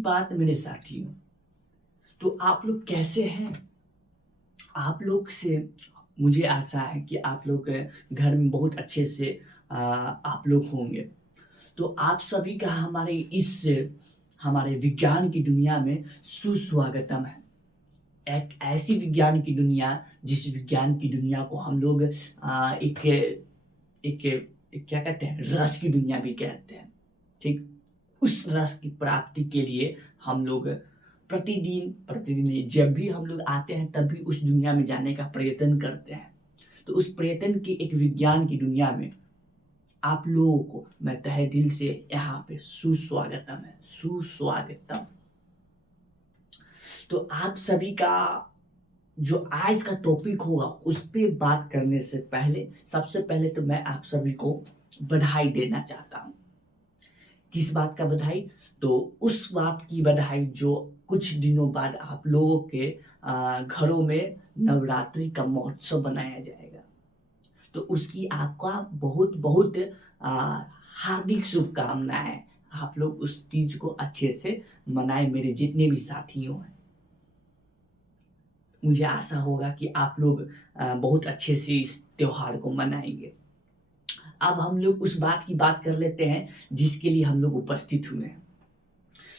बात मेरे साथियों, तो आप लोग कैसे हैं? आप लोग से मुझे आशा है कि आप लोग घर में बहुत अच्छे से आप लोग होंगे। तो आप सभी का हमारे विज्ञान की दुनिया में सुस्वागतम है। एक ऐसी विज्ञान की दुनिया, जिस विज्ञान की दुनिया को हम लोग एक एक एक क्या कहते हैं, रस की दुनिया भी कहते हैं। ठीक, उस रस की प्राप्ति के लिए हम लोग प्रतिदिन प्रतिदिन नहीं, जब भी हम लोग आते हैं तब भी उस दुनिया में जाने का प्रयत्न करते हैं। तो उस प्रयत्न की एक विज्ञान की दुनिया में आप लोगों को मैं तहे दिल से यहाँ पे सुस्वागतम है, सुस्वागतम। तो आप सभी का जो आज का टॉपिक होगा उस पे बात करने से पहले सबसे पहले तो मैं आप सभी को बधाई देना चाहता हूँ। किस बात का बधाई? तो उस बात की बधाई जो कुछ दिनों बाद आप लोगों के घरों में नवरात्रि का महोत्सव बनाया जाएगा। तो उसकी आपका बहुत बहुत हार्दिक शुभकामनाएं। आप लोग उस चीज को अच्छे से मनाए, मेरे जितने भी साथियों हैं। मुझे आशा होगा कि आप लोग बहुत अच्छे से इस त्योहार को मनाएंगे। अब हम लोग उस बात की बात कर लेते हैं जिसके लिए हम लोग उपस्थित हुए हैं।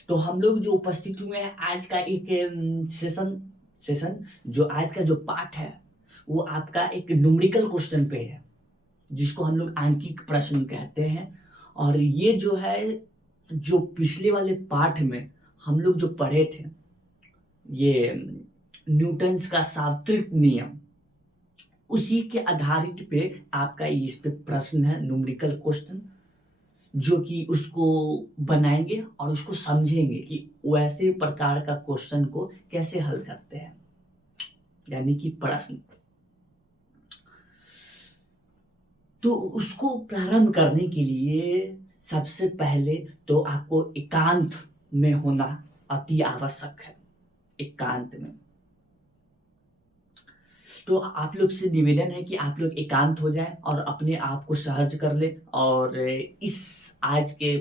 तो हम लोग जो उपस्थित हुए हैं आज का एक सेशन जो आज का जो पाठ है वो आपका एक न्यूमेरिकल क्वेश्चन पे है, जिसको हम लोग आंकिक प्रश्न कहते हैं। और ये जो है, जो पिछले वाले पाठ में हम लोग जो पढ़े थे, ये न्यूटन्स का सार्वत्रिक नियम, उसी के आधारित पे आपका इस पे प्रश्न है, न्यूमेरिकल क्वेश्चन, जो कि उसको बनाएंगे और उसको समझेंगे कि वैसे प्रकार का क्वेश्चन को कैसे हल करते हैं, यानी कि प्रश्न। तो उसको प्रारंभ करने के लिए सबसे पहले तो आपको एकांत में होना अति आवश्यक है। एकांत में तो आप लोग से निवेदन है कि आप लोग एकांत हो जाए और अपने आप को सहज कर ले और इस आज के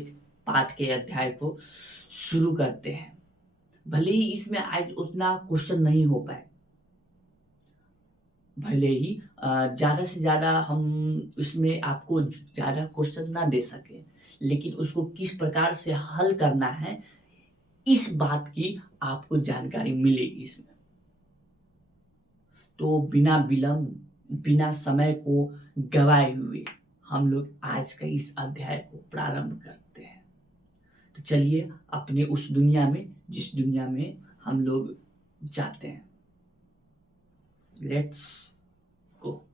पाठ के अध्याय को शुरू करते हैं। भले ही इसमें आज उतना क्वेश्चन नहीं हो पाए, भले ही ज़्यादा से ज़्यादा हम उसमें आपको ज़्यादा क्वेश्चन ना दे सके, लेकिन उसको किस प्रकार से हल करना है इस बात की आपको जानकारी मिलेगी इसमें। तो बिना विलंब, बिना समय को गवाए हुए हम लोग आज का इस अध्याय को प्रारंभ करते हैं। तो चलिए अपने उस दुनिया में, जिस दुनिया में हम लोग जाते हैं, लेट्स गो।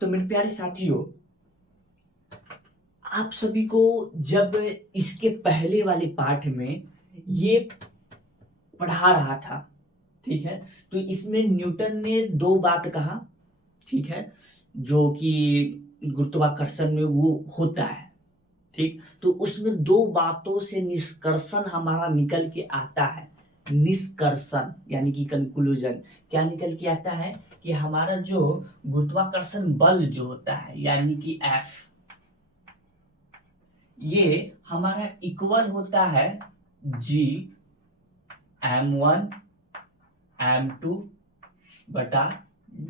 तो मेरे प्यारे साथियों, आप सभी को जब इसके पहले वाले पाठ में ये पढ़ा रहा था, ठीक है, तो इसमें न्यूटन ने दो बात कहा, ठीक है, जो कि गुरुत्वाकर्षण में वो होता है, ठीक। तो उसमें दो बातों से निष्कर्षण हमारा निकल के आता है। निष्कर्षण यानी कि कंक्लूजन क्या निकल के आता है कि हमारा जो गुरुत्वाकर्षण बल जो होता है, यानी कि F, ये हमारा इक्वल होता है G m1 m2 बटा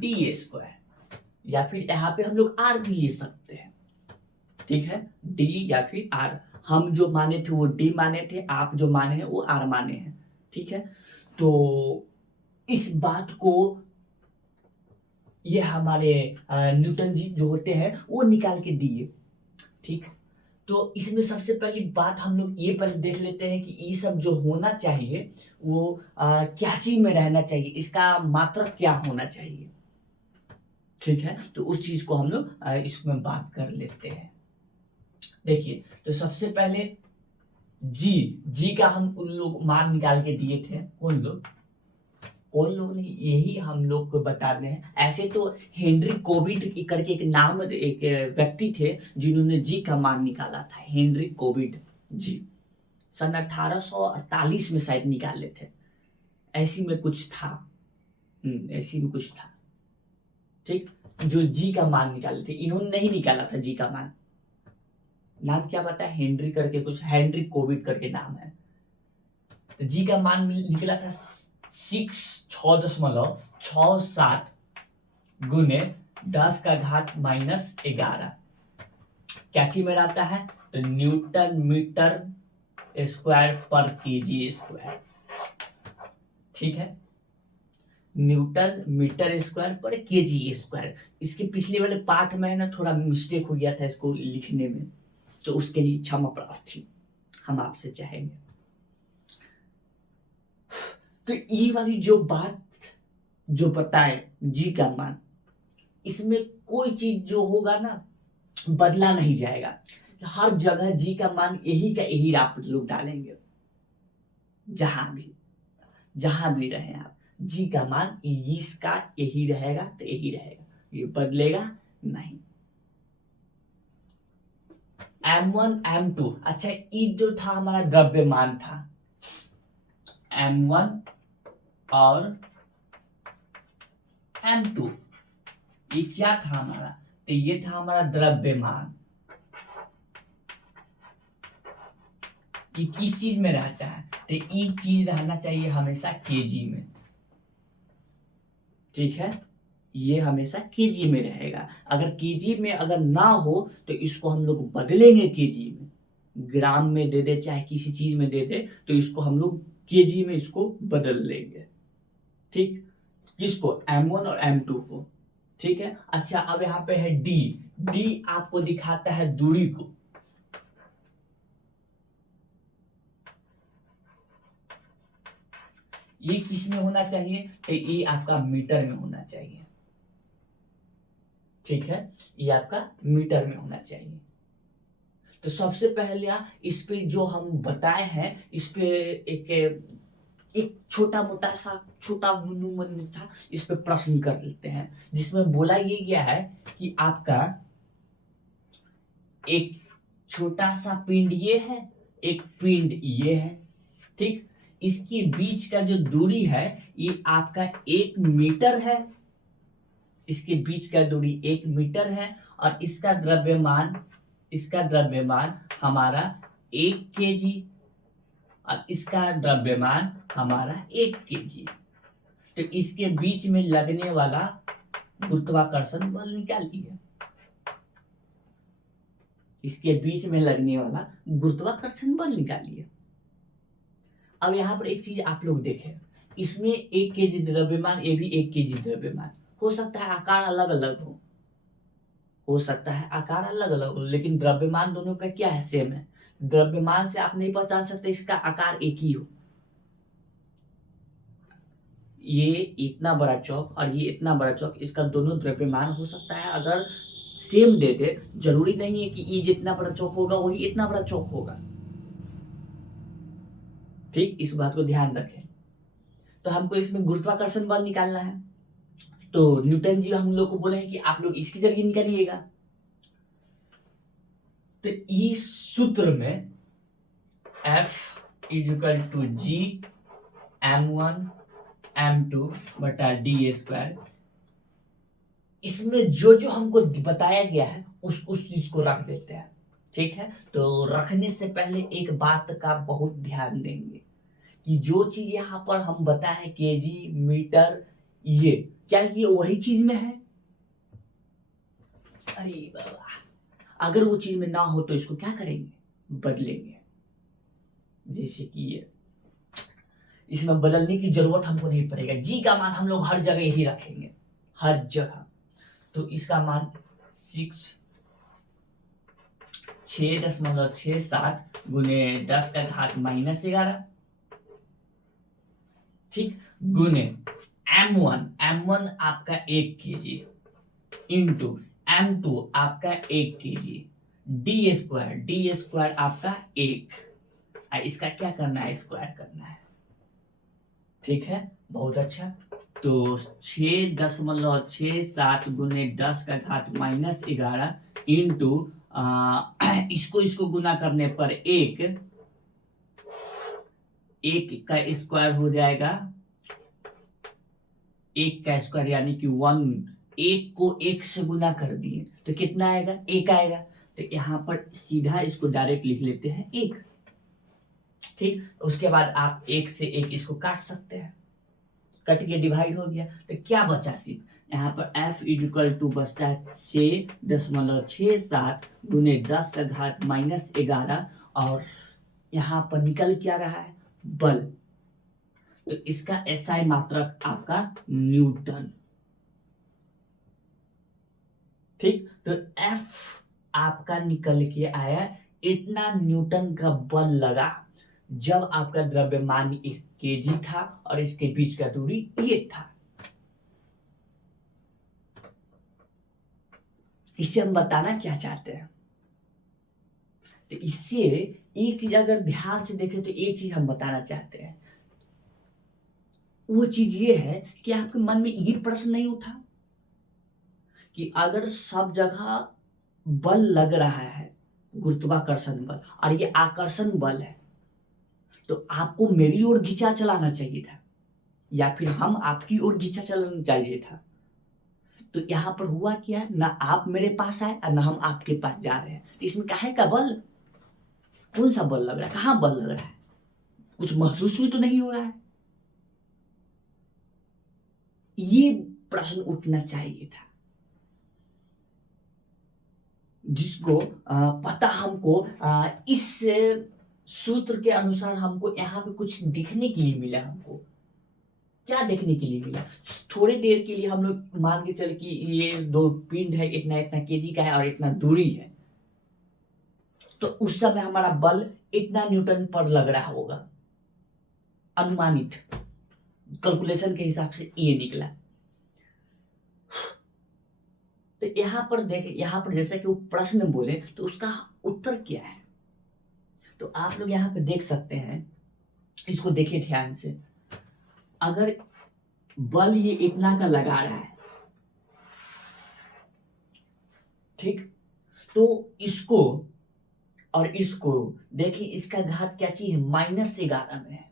d², या फिर यहाँ पे हम लोग R भी ले सकते हैं, ठीक है, D या फिर R। हम जो माने थे वो D माने थे, आप जो माने हैं वो R माने हैं, ठीक है। तो इस बात को ये हमारे न्यूटन जी जो होते हैं वो निकाल के दिए, ठीक। तो इसमें सबसे पहली बात हम लोग ये पहले देख लेते हैं कि ये सब जो होना चाहिए वो क्या चीज में रहना चाहिए, इसका मात्रक क्या होना चाहिए, ठीक है। तो उस चीज को हम लोग इसमें बात कर लेते हैं। देखिए, तो सबसे पहले जी का हम उन लोग मान निकाल के दिए थे। कौन लोग नहीं, यही हम लोग को बता रहे हैं। ऐसे तो हेनरी कोविड करके एक नाम, एक व्यक्ति थे जिन्होंने जी का मान निकाला था, हेनरी कोविड जी, सन 1848 में शायद निकाले थे, ऐसी में कुछ था। ऐसी में कुछ था, ठीक। जो जी का मान निकाले थे, इन्होंने नहीं निकाला था जी का मान। नाम क्या पता है? हेनरी करके कुछ, हेनरी कोविड करके नाम है। तो जी का मान निकला था 6.67 गुने 10⁻⁻11। क्या चीज में आता है? तो न्यूटन मीटर स्क्वायर पर केजी स्क्वायर, ठीक है। न्यूटन मीटर स्क्वायर पर केजी स्क्वायर। इसके पिछले वाले पार्ट में है ना, थोड़ा मिस्टेक हो गया था इसको लिखने में, तो उसके लिए क्षमा प्रार्थी हम आपसे चाहेंगे। तो ये वाली जो बात जो बताए जी का मान, इसमें कोई चीज जो होगा ना बदला नहीं जाएगा। हर जगह जी का मान यही का यही आप लोग डालेंगे, जहां भी रहे आप, जी का मान इसका यही रहेगा, तो यही रहेगा, ये बदलेगा नहीं। m1 m2, अच्छा ये जो था हमारा द्रव्यमान था, m1 और m2, ये क्या था हमारा? तो ये था हमारा द्रव्यमान। ये किस चीज में रहता है? तो ये चीज रहना चाहिए हमेशा केजी में, ठीक है। ये हमेशा केजी में रहेगा। अगर केजी में अगर ना हो तो इसको हम लोग बदलेंगे केजी में, ग्राम में दे दे चाहे किसी चीज में दे दे, तो इसको हम लोग केजी में इसको बदल लेंगे, ठीक। किसको? m1 और m2 को, ठीक है। अच्छा अब यहाँ पे है डी। डी आपको दिखाता है दूरी को, ये किस में होना चाहिए? तो ये आपका मीटर में होना चाहिए, ठीक है। ये आपका मीटर में होना चाहिए। तो सबसे पहले इस पे जो हम बताए हैं, इस पे एक छोटा मोटा सा छोटा मुन्नू था, इस पे प्रश्न कर लेते हैं, जिसमें बोला ये गया है कि आपका एक छोटा सा पिंड ये है, एक पिंड ये है, ठीक। इसके बीच का जो दूरी है ये आपका 1 मीटर है, इसके बीच का दूरी 1 मीटर है, और इसका द्रव्यमान हमारा 1 केजी, और इसका द्रव्यमान हमारा 1 केजी। तो इसके बीच में लगने वाला गुरुत्वाकर्षण बल निकालिए। इसके बीच में लगने वाला गुरुत्वाकर्षण बल निकालिए। अब यहाँ पर एक चीज आप लोग देखें, इसमें 1 केजी द्रव्यमान, ये भी 1 केजी द्रव्यमान। हो सकता है आकार अलग अलग हो सकता है आकार अलग अलग हो, लेकिन द्रव्यमान दोनों का क्या है? सेम है। द्रव्यमान से आप नहीं पहचान सकते इसका आकार एक ही हो। ये इतना बड़ा चौक और ये इतना बड़ा चौक, इसका दोनों द्रव्यमान हो सकता है अगर सेम दे दे, जरूरी नहीं है कि ये जितना बड़ा चौक होगा वही इतना बड़ा चौक होगा, ठीक। इस बात को ध्यान रखें। तो हमको इसमें गुरुत्वाकर्षण बल निकालना है, तो न्यूटन जी हम लोग को बोले हैं कि आप लोग इसके जरिए निकालिएगा। तो इस सूत्र में F = G m1 m2 बटा डी स्क्वायर, इसमें जो जो हमको बताया गया है उस चीज को रख देते हैं, ठीक है। तो रखने से पहले एक बात का बहुत ध्यान देंगे कि जो चीज यहाँ पर हम बताए केजी मीटर, ये क्या ये वही चीज में है? अरे बाबा, अगर वो चीज में ना हो तो इसको क्या करेंगे? बदलेंगे। जैसे कि ये, इसमें बदलने की जरूरत हमको नहीं पड़ेगा। जी का मान हम लोग हर जगह यही रखेंगे, हर जगह। तो इसका मान 6.67 गुने 10⁻⁻11, ठीक, गुने m1 आपका 1 केजी इंटू m2 आपका 1 केजी, डी स्क्वायर आपका 1, इसका क्या करना है? स्क्वायर करना है, ठीक है। बहुत अच्छा। तो 6.67 गुने 10⁻⁻11 इंटू इसको गुना करने पर 1, एक का स्क्वायर हो जाएगा, एक का स्क्वायर यानी कि 1, एक को एक से गुना कर दिए तो कितना आएगा, एक आएगा। तो यहाँ पर सीधा इसको डायरेक्ट लिख लेते हैं एक। ठीक, उसके बाद आप एक से एक इसको काट सकते हैं, कट के डिवाइड हो गया तो क्या बचा, सिर्फ यहाँ पर f इक्वल टू बचता है 6.67 गुने 10 का घात -11, और यहाँ पर निकल क्या रहा है, बल। तो इसका SI मात्रक आपका न्यूटन। ठीक, तो F आपका निकल के आया, इतना न्यूटन का बल लगा जब आपका द्रव्यमान 1 kg था और इसके बीच का दूरी ये था। इससे हम बताना क्या चाहते हैं, तो इससे एक चीज अगर ध्यान से देखें तो एक चीज हम बताना चाहते हैं, वो चीज ये है कि आपके मन में ये प्रश्न नहीं उठा कि अगर सब जगह बल लग रहा है, गुरुत्वाकर्षण बल, और ये आकर्षण बल है, तो आपको मेरी ओर खींचा चलाना चाहिए था या फिर हम आपकी ओर खींचा चलाना चाहिए था। तो यहाँ पर हुआ क्या, ना आप मेरे पास आए और ना हम आपके पास जा रहे हैं। तो इसमें काहे का बल, कौन सा बल लग रहा है, कहाँ बल लग रहा है, कुछ महसूस भी तो नहीं हो रहा है। ये प्रश्न उठना चाहिए था, जिसको पता हमको इस सूत्र के अनुसार हमको यहाँ पे कुछ दिखने के लिए मिला। हमको क्या देखने के लिए मिला, थोड़ी देर के लिए हम लोग मान के चले कि ये दो पिंड है, इतना इतना केजी का है और इतना दूरी है, तो उस समय हमारा बल इतना न्यूटन पर लग रहा होगा, अनुमानित कैलकुलेशन के हिसाब से ये निकला। तो यहाँ पर देखें, यहाँ पर जैसा कि वो प्रश्न बोले तो उसका उत्तर क्या है, तो आप लोग यहाँ पे देख सकते हैं, इसको देखिए ध्यान से। अगर बल ये इतना का लगा रहा है, ठीक, तो इसको और इसको देखिए, इसका घात क्या चीज है, -11 में है,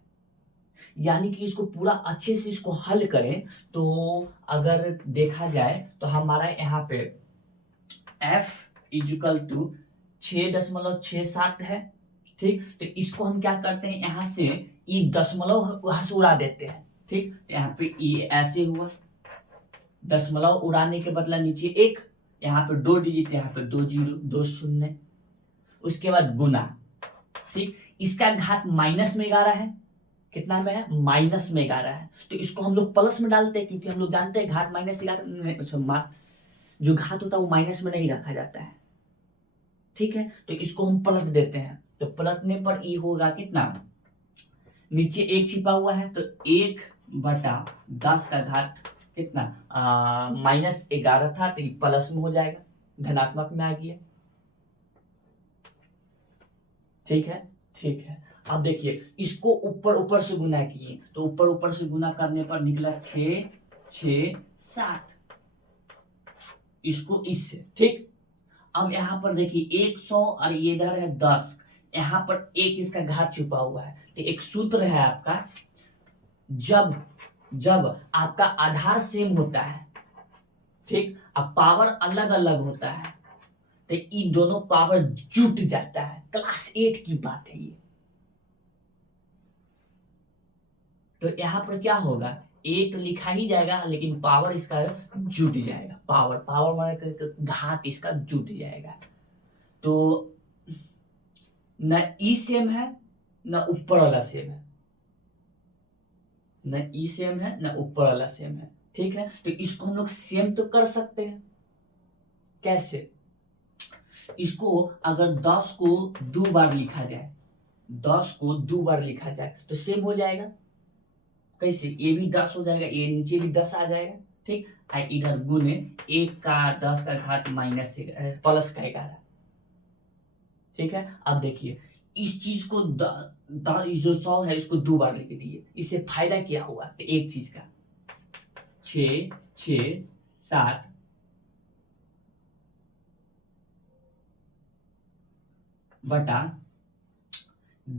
यानी कि इसको पूरा अच्छे से इसको हल करें तो अगर देखा जाए तो हमारा यहाँ पे F इक्वल टू 6.67 है। ठीक, तो इसको हम क्या करते हैं, यहाँ से ये दशमलव वहां से उड़ा देते हैं। ठीक, यहाँ पे ये ऐसे हुआ, दशमलव उड़ाने के बदला नीचे एक, यहाँ पे 2 डिजिट, यहाँ पे 2 0 2 0, उसके बाद गुना। ठीक, इसका घात -11 है, कितना में है, -11 है, तो इसको हम लोग प्लस में डालते हैं, क्योंकि हम लोग जानते हैं घात -11 जो घात होता है वो माइनस में नहीं रखा जाता है। ठीक है, तो इसको हम पलट देते हैं, तो पलटने पर ये होगा कितना, नीचे एक छिपा हुआ है तो 1/10 का घात कितना, -11 था तो ये प्लस में हो जाएगा, धनात्मक में आ गया। ठीक है, ठीक है। अब देखिए, इसको ऊपर ऊपर से गुना किए तो ऊपर ऊपर से गुना करने पर निकला 6 6 7, इसको इससे। ठीक, अब यहाँ पर देखिए 100 और ये इधर है 10, यहाँ पर एक इसका घात छुपा हुआ है, तो एक सूत्र है आपका, जब जब आपका आधार सेम होता है, ठीक, अब पावर अलग अलग होता है, तो ये दोनों पावर जुट जाता है। क्लास 8 की बात है ये। तो यहाँ पर क्या होगा, एक तो लिखा ही जाएगा लेकिन पावर इसका जुट जाएगा, पावर पावर माने घात इसका जुट जाएगा। तो न ई सेम है न ऊपर वाला सेम है, न ई सेम है न ऊपर वाला सेम है। ठीक है, तो इसको हम लोग सेम तो कर सकते हैं, कैसे, इसको अगर 10 को 2 बार लिखा जाए, 10 को 2 बार लिखा जाए तो सेम हो जाएगा। कैसे, ये भी 10 हो जाएगा, ये नीचे भी 10 आ जाएगा। ठीक, इधर गुने 1 का 10 का घात प्लस का 11। ठीक है, अब देखिए इस चीज को जो 100 है इसको 2 बार लिख दिए, इससे फायदा क्या हुआ, तो एक चीज का 6 6 7 बटा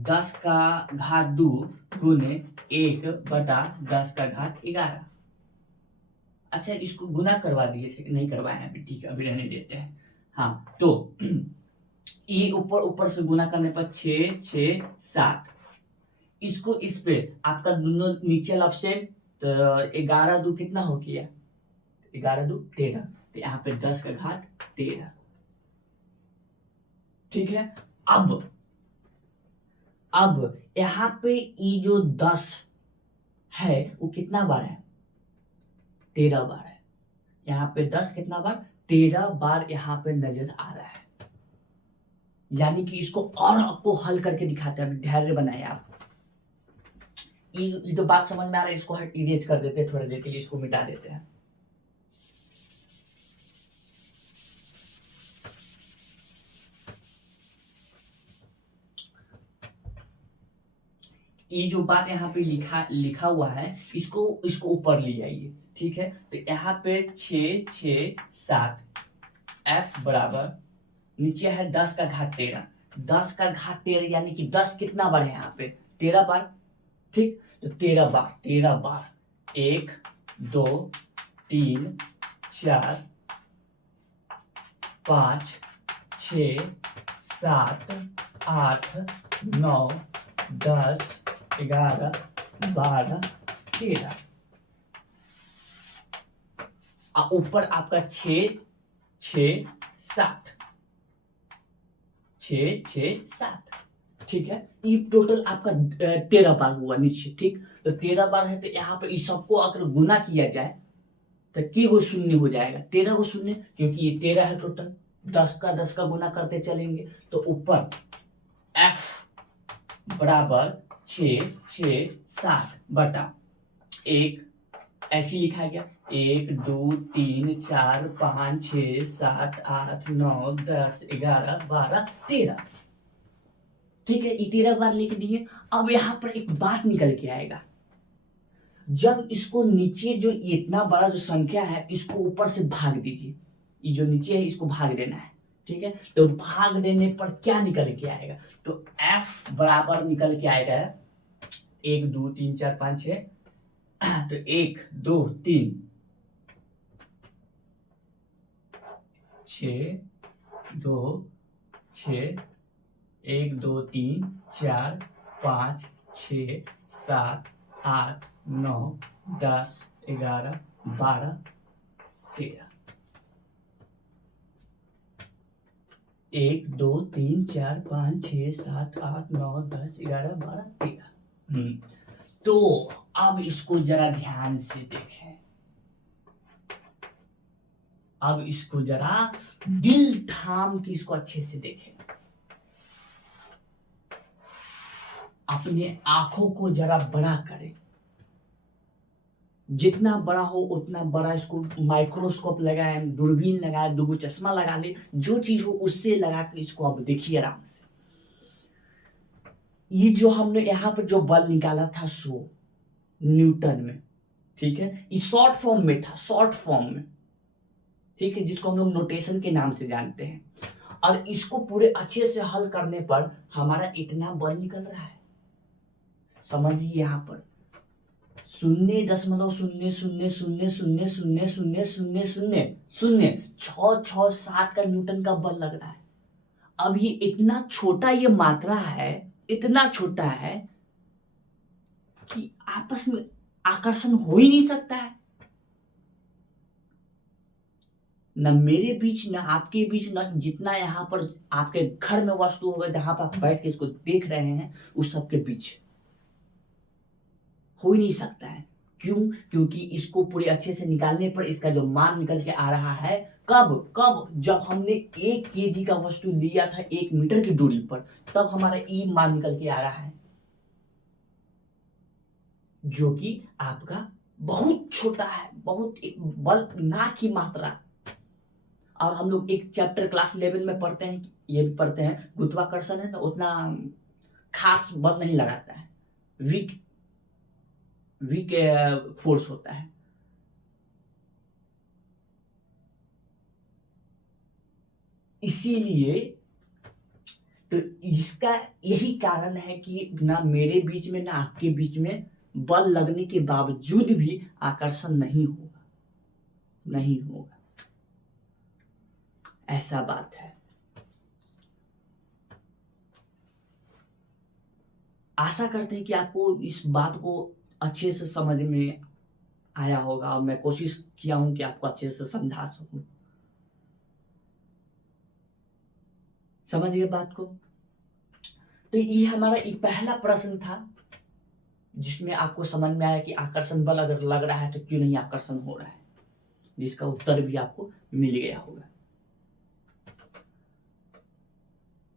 10 का घात 2 गुने 1/10 का घात 11। अच्छा, इसको गुना करवा दिए थे, नहीं करवाए हैं अभी, ठीक है अभी रहने देते हैं। हाँ तो ये ऊपर ऊपर से गुना करने पर 6 6 7, इसको इस पे आपका दोनों नीचे लब से, तो 11 2 कितना हो गया, 11 2 13, तो यहाँ पे 10 का घात 13। ठीक है, अब यहाँ पे ये जो 10 है वो कितना बार है, 13 बार है। यहाँ पे 10 कितना बार, 13 बार यहाँ पे नजर आ रहा है। यानी कि इसको और आपको हल करके दिखाते हैं, धैर्य बनाए आप। ये तो बात समझ में आ रहा है, इसको इरेज कर देते हैं थोड़ी देर के लिए, इसको मिटा देते हैं। ये जो बात यहाँ पे लिखा हुआ है, इसको ऊपर ले आइए। ठीक है, तो यहाँ पे 6 6 7, F बराबर नीचे है 10 का घात 13, 10 का घात 13 यानी कि 10 कितना बार है यहाँ पे, 13 बार। ठीक, तो 13 बार, 13 बार, 1 2 3 4 5 6 7 8 9 10 11 12 13, ऊपर आपका 6 6 7, 6 6 7। ठीक है, ये टोटल आपका 13 बार हुआ नीचे। ठीक, तो 13 बार है, तो यहाँ पे इस सबको अगर गुना किया जाए तो की गो शून्य हो जाएगा, 13 गो शून्य, क्योंकि ये 13 है टोटल। 10 का गुना करते चलेंगे, तो ऊपर F बराबर 6 6 7 बटा 1, ऐसे लिखा गया, 1 2 3 4 5 6 7 8 9 10 11 12 13। ठीक है, 13 बार लिख दिए। अब यहाँ पर एक बात निकल के आएगा, जब इसको नीचे जो इतना बड़ा जो संख्या है, इसको ऊपर से भाग दीजिए। ये जो नीचे है इसको भाग देना है। ठीक है, तो भाग देने पर क्या निकल के आएगा, तो F बराबर निकल के आएगा 1 2 3 4 5 6, तो 1 2 3 6 2 6 1 2 3 4 5 6 7 8 9 10 11 12 13, 1 2 3 4 5 6 7 8 9 10 11 12 13। तो अब इसको जरा ध्यान से देखें, अब इसको जरा दिल थाम के इसको अच्छे से देखें, अपने आंखों को जरा बड़ा करें, जितना बड़ा हो उतना बड़ा इसको माइक्रोस्कोप लगाए, दूरबीन लगाए, दो चश्मा लगा ले, जो चीज हो उससे लगा कर इसको अब देखिए आराम से। ये जो हमने यहाँ पर जो बल निकाला था 100 न्यूटन में, ठीक है, ये शॉर्ट फॉर्म में था, शॉर्ट फॉर्म में। ठीक है, जिसको हम लोग नोटेशन के नाम से जानते हैं। और इसको पूरे अच्छे से हल करने पर हमारा इतना बल निकल रहा है, समझिए। यहाँ पर 0.0000000000 667 का न्यूटन का बल लग रहा है। अब ये इतना छोटा ये मात्रा है, इतना छोटा है कि आपस में आकर्षण हो ही नहीं सकता है, न मेरे बीच न आपके बीच, न जितना यहाँ पर आपके घर में वस्तु होगा जहां पर आप बैठ के इसको देख रहे हैं उस सबके बीच हो ही नहीं सकता है। क्यों? क्योंकि इसको पूरे अच्छे से निकालने पर इसका जो मान निकल के आ रहा है, कब कब जब हमने 1 केजी का वस्तु लिया था 1 मीटर की दूरी पर, तब हमारा ई मान निकल के आ रहा है, जो कि आपका बहुत छोटा है, बहुत एक बल ना की मात्रा। और हम लोग एक चैप्टर क्लास 11 में पढ़ते हैं, ये भी पढ़ते हैं, गुरुत्वाकर्षण है तो उतना खास बल नहीं लगाता है, वीक फोर्स होता है। इसीलिए तो इसका यही कारण है कि ना मेरे बीच में ना आपके बीच में बल लगने के बावजूद भी आकर्षण नहीं होगा, नहीं होगा, ऐसा बात है। आशा करते हैं कि आपको इस बात को अच्छे से समझ में आया होगा और मैं कोशिश किया हूं कि आपको अच्छे से समझा सकूं। समझ गए बात को? तो ये हमारा एक पहला प्रश्न था जिसमें आपको समझ में आया कि आकर्षण बल अगर लग रहा है तो क्यों नहीं आकर्षण हो रहा है, जिसका उत्तर भी आपको मिल गया होगा।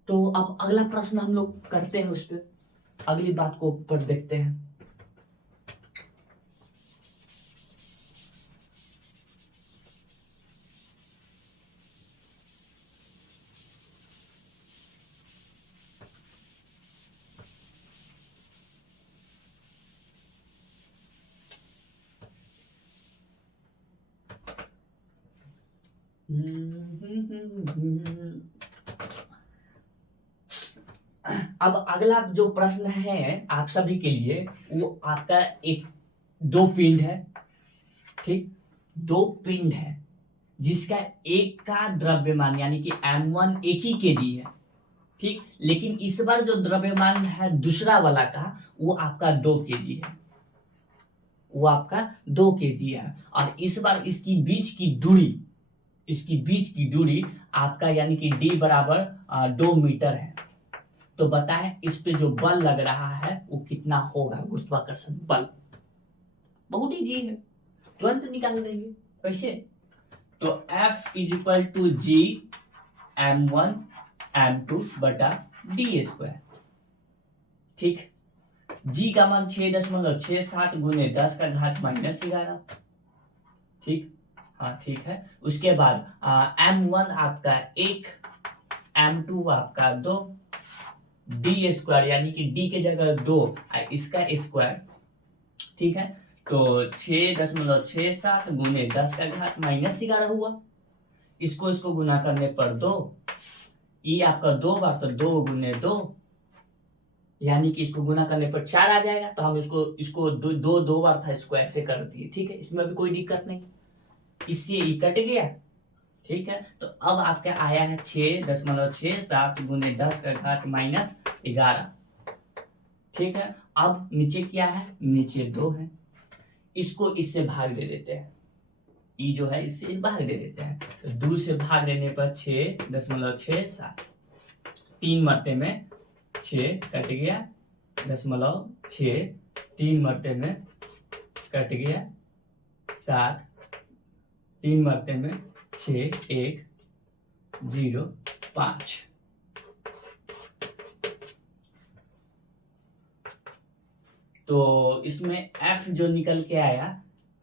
तो अब अगला प्रश्न हम लोग करते हैं, उस पर अगली बात को ऊपर देखते हैं। अब अगला जो प्रश्न है आप सभी के लिए, वो आपका एक दो पिंड है, ठीक, दो पिंड है जिसका एक का द्रव्यमान यानी कि m1 एक ही केजी है, ठीक, लेकिन इस बार जो द्रव्यमान है दूसरा वाला का वो आपका 2 केजी है, वो आपका 2 केजी है, और इस बार इसकी बीच की दूरी आपका यानी कि d बराबर 2 मीटर है। तो बताएं इस पे जो बल लग रहा है वो कितना होगा, गुरुत्वाकर्षण बल। बहुत इजी है, तुरंत निकाल देंगे। कैसे? तो F is equal to G m1 m2 बटा d², ठीक। जी का मान 6.67 गुने 10 का घात -11, ठीक, हाँ ठीक है। उसके बाद m1 आपका 1, m2 आपका 2, d² यानी कि d के जगह 2 इसका स्क्वायर, ठीक है। तो 6.67 गुने 10 का घात -11 हुआ। इसको गुना करने पर 2, ये आपका 2 बार, तो 2 गुने 2 यानी कि इसको गुना करने पर 4 आ जाएगा। तो हम इसको दो बार था, इसको ऐसे कर दिए, ठीक है। इसमें भी कोई दिक्कत नहीं, इससे ये कट गया, ठीक है। तो अब आपका आया है 6.67 गुने 10 का घात -11, ठीक है। अब नीचे क्या है, नीचे 2 है, इसको इससे भाग दे देते हैं, ई जो है इससे भाग दे देते हैं। तो 2 से भाग देने पर 6.67, 3 मरते में 6 कट गया, 0.6, 3 मरते में कट गया 7, 3 मरते में 6, 1, 0, 5। तो इसमें F जो निकल के आया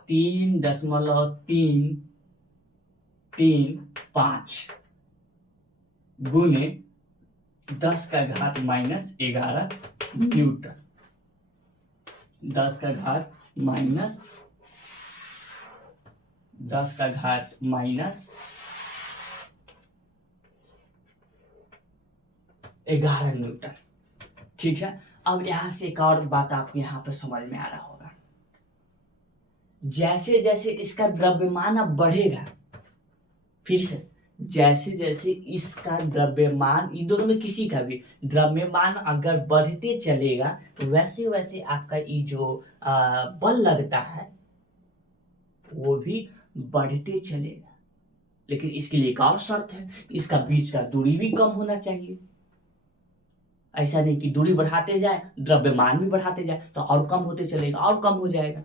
3.335 गुने 10 का घात -11 न्यूटन, 10 का घात -11 न्यूटन, ठीक है। अब यहां से एक और बात आपको यहां पर समझ में आ रहा होगा, जैसे जैसे इसका द्रव्यमान अब बढ़ेगा, फिर से जैसे जैसे इसका द्रव्यमान, इन दोनों में किसी का भी द्रव्यमान अगर बढ़ते चलेगा तो वैसे वैसे आपका ये जो बल लगता है वो भी बढ़ते चलेगा। लेकिन इसके लिए एक और शर्त है, इसका बीच का दूरी भी कम होना चाहिए। ऐसा नहीं कि दूरी बढ़ाते जाए द्रव्यमान भी बढ़ाते जाए, तो और कम होते चलेगा, और कम हो जाएगा,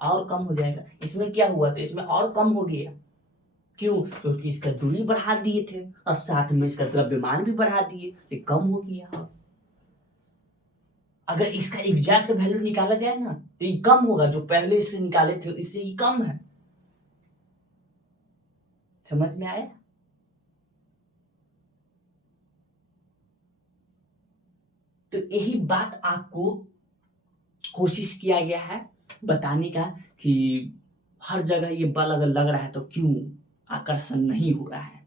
और कम हो जाएगा। इसमें क्या हुआ, तो इसमें और कम हो गया। क्यों? क्योंकि इसका दूरी बढ़ा दिए थे और साथ में इसका द्रव्यमान भी बढ़ा दिए, तो कम हो गया। अगर इसका एग्जैक्ट वैल्यू निकाला जाए ना तो ये कम होगा, जो पहले इससे निकाले थे इससे ये कम है। समझ में आया? तो यही बात आपको कोशिश किया गया है बताने का कि हर जगह ये बल अगर लग रहा है तो क्यों आकर्षण नहीं हो रहा है।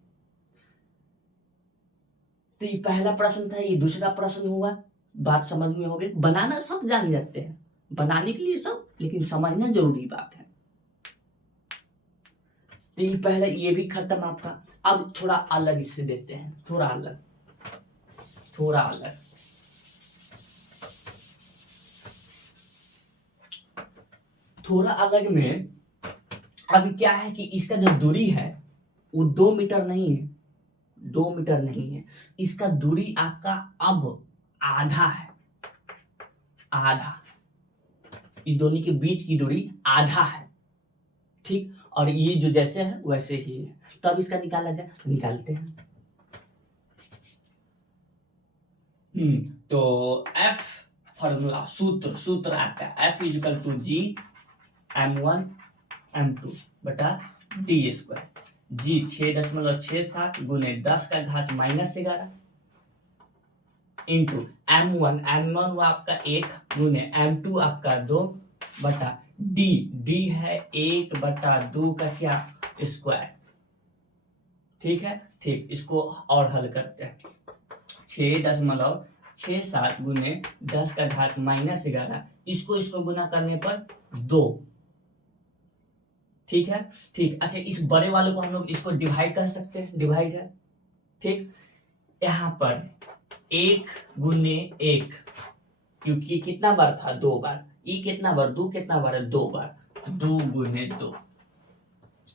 तो ये पहला प्रश्न था, ये दूसरा प्रश्न हुआ। बात समझ में हो गई। बनाना सब जान जाते हैं, बनाने के लिए सब, लेकिन समझना जरूरी बात है। तो ये पहला ये भी खत्म आपका। अब थोड़ा अलग इससे देते हैं, थोड़ा अलग में अभी क्या है कि इसका जो दूरी है वो 2 मीटर नहीं है, 2 मीटर नहीं है। इसका दूरी आपका अब आधा है, आधा। इस दोनों के बीच की दूरी आधा है, ठीक। और ये जो जैसे है वैसे ही है। तो अब इसका निकाला जाए, तो निकालते हैं। तो F फॉर्मूला, सूत्र आता है F is equal to G m1 m2 बटा d²। G 6.67 गुने 10 का घात -11 इंटू m1 वो आपका 1 गुने m2 आपका 2 बटा d है 1/2 का क्या स्क्वायर, ठीक है। ठीक, इसको और हल करते हैं। 6.67 गुने 10 का घात -11, इसको गुना करने पर 2, ठीक है। ठीक, अच्छा इस बड़े वाले को हम लोग इसको डिवाइड कर सकते हैं, डिवाइड है, ठीक। यहाँ पर 1 गुने 1, क्योंकि कितना बार था 2 बार, ई कितना बार 2 कितना बार है 2 बार, 2 गुने 2।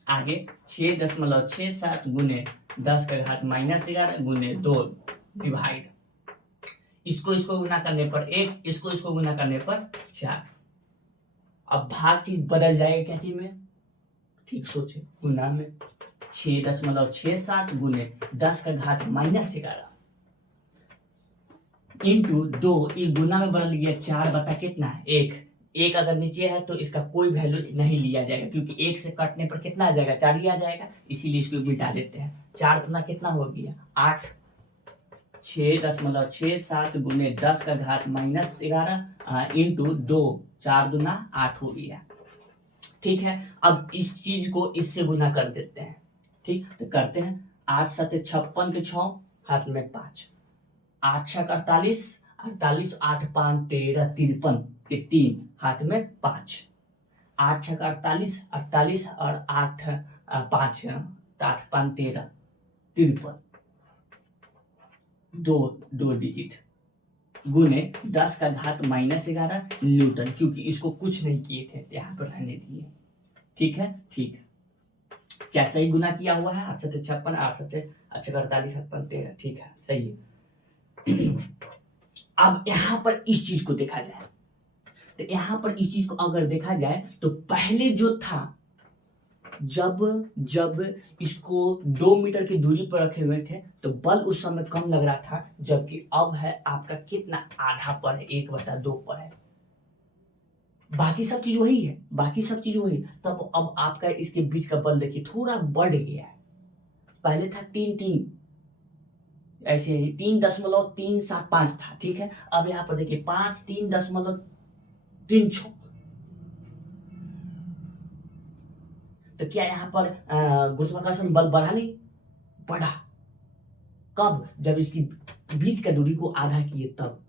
आगे 6.67 गुने 10 का घात -11 गुने 2 डिवाइड, इसको गुना करने पर 1, इसको गुना करने पर 4। अब भाग चीज बदल जाएगा क्या चीज में, ठीक सोचे, गुना में 6.67 गुने 10 का घात -11 इंटू 2, ये गुना में बदल गया 4 बटा कितना 1 अगर नीचे है तो इसका कोई वैल्यू नहीं लिया जाएगा, क्योंकि 1 से कटने पर कितना आ जाएगा 4 ही आ जाएगा, इसीलिए इसको मिटा देते हैं। 4 गुना कितना हो गया 8, 6.67 गुने 10 का घात -11 इंटू 2, 4 गुना 8 हो गया, ठीक है। अब इस चीज को इससे गुना कर देते हैं, ठीक। तो करते हैं 8 7 56 के 6 हाथ में 5, 8 6 48, 48 8 5 13 53 के 3 हाथ में 5, 8 6 48, 48 और 8 5 8 5 13 53, दो डिजिट गुने 10 का घात -11 न्यूटन, क्योंकि इसको कुछ नहीं किए थे, यहाँ पर रहने दिए, ठीक है। ठीक, क्या सही गुना किया हुआ है 8 7 56, 8 7 48 8 5 13, ठीक है, सही है। अब यहाँ पर इस चीज को देखा जाए, तो यहाँ पर इस चीज को अगर देखा जाए तो पहले जो था, जब इसको 2 मीटर की दूरी पर रखे हुए थे तो बल उस समय कम लग रहा था, जबकि अब है आपका कितना आधा पर है, 1/2 पर है। बाकी सब चीज वही है, तब अब आपका इसके बीच का बल देखिए थोड़ा बढ़ गया है। पहले था 3 ऐसे 3.375 था, ठीक है। अब यहाँ पर देखिए 3.36। तो क्या यहाँ पर गुरुत्वाकर्षण बल बढ़ा नहीं, बढ़ा। कब, जब इसकी बीच का दूरी को आधा किए तब,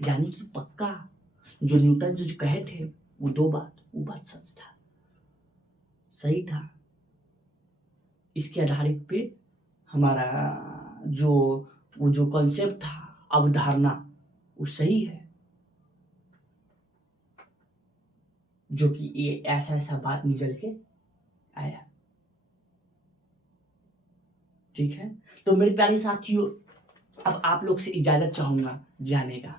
यानी कि पक्का जो न्यूटन जो कहे थे वो बात सच था, सही था। इसके आधारित पे हमारा जो कॉन्सेप्ट था, अवधारणा, वो सही है, जो कि ये ऐसा बात निकल के आया, ठीक है। तो मेरे प्यारे साथियों, अब आप लोग से इजाजत चाहूंगा जाने का,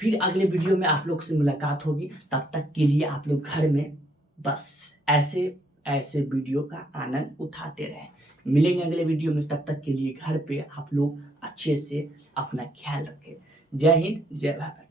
फिर अगले वीडियो में आप लोग से मुलाकात होगी। तब तक के लिए आप लोग घर में बस ऐसे वीडियो का आनंद उठाते रहें। मिलेंगे अगले वीडियो में, तब तक के लिए घर पे आप लोग अच्छे से अपना ख्याल रखें। जय हिंद, जय भारत।